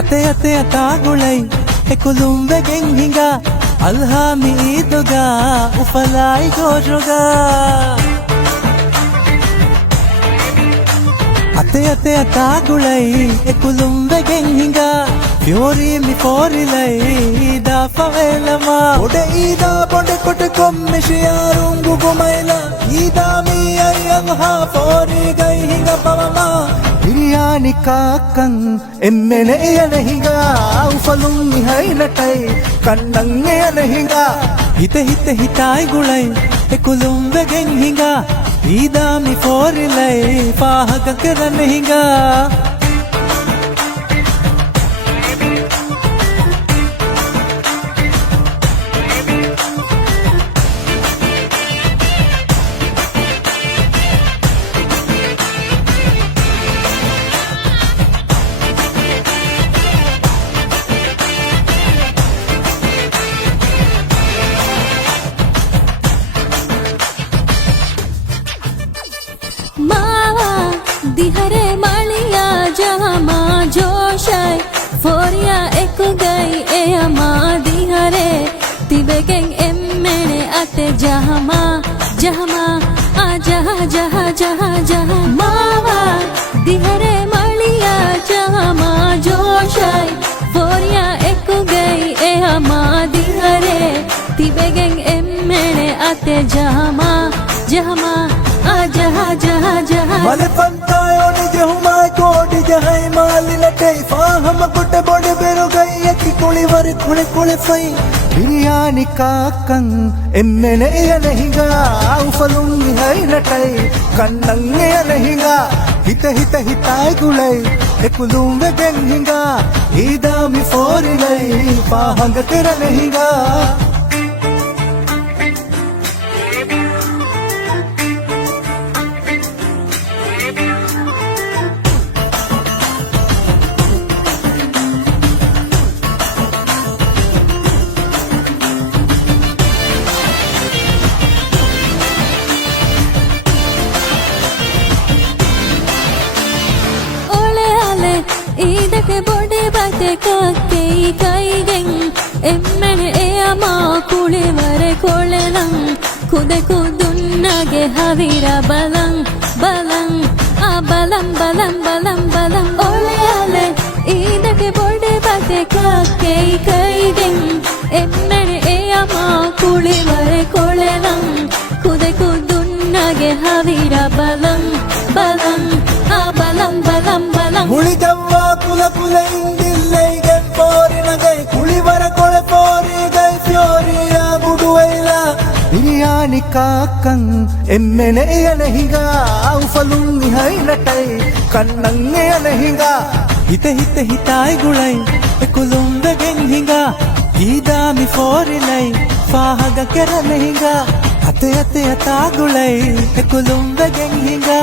Ate ate atagulay ekulumvegen hinga alhami idoga ufalai gojoga Ate ate atagulay ekulumvegen hinga Fiori mi forilay da favelama Ode ida bonde kote komme shiyarungu gumaila Ida mi ayang ha fori gai hinga pavama Biryani kakang emmene yanahinga Ufalung mihai natai kannang yanahinga Hite hite hitai gulay ekulumvegen hinga Ida mi forilay fahaga keranahinga दिहरे मालिया जहामा जोशाय फोरिया एक गई ए अमा दिहरे तिबेकें एम्मेने अते जहामा जहामा आ जहा जहा जहा जहा मावा दिहरे मालिया जहामा जोशाय फोरिया एक गई ए अमा दिहरे तिबेकें एम्मेने अते जहामा जहामा आ जहा जहा जहा Male pantayo ni jehumai kodi jahai mali latei faham kutte bode beru gai eki kuli wari kule kule fai Biryani kakang emmene yanahinga ufalung mihai natai kannang yanahinga Hita hita hitai gulai ekulum vegen hinga Ida mi forilai pahanga keranahinga ಇದಕ್ಕೆ ಬೊಡೆ ಬತೆ ಕಕ್ಕೆ ಕೈಗೆಂ ಎಮ್ಮನೆ ಎಯಮ ಕುಳಿವರೆ ಕೊಳೆಲಂ ಕುದೆ ಕುದುನ್ನಗೆ ಹವಿರ ಬಲಂ ಬಲಂ ಆ ಬಲಂ ಬಲಂ ಬಲಂ ಬಲಂ ಒಳೆ ಅಲೆ ಇದಕ್ಕೆ ಬೊಡೆ ಬತೆ ಕಕ್ಕೆ ಕೈಗೆಂ ಎಮ್ಮನೆ ಎಯಮ ಕುಳಿವರೆ ಕೊಳೆಲಂ ಕುದೆ ಕುದುನ್ನಗೆ ಹವಿರ ಬಲಂ ಬಲಂ ಆ ಬಲಂ ಬಲಂ ಬಲಂ Hulidamma kula kula indillai gen pori nagai kulivara kole pori gai fiori ya buduwaila Biryani kakang emmene yanahinga ufalung mihai natai kannang yanahinga Hite hite hitai gulai ekulum vegen hinga Ida mi forilai fahaga keranahinga Ate ate atagulai ekulum vegen hinga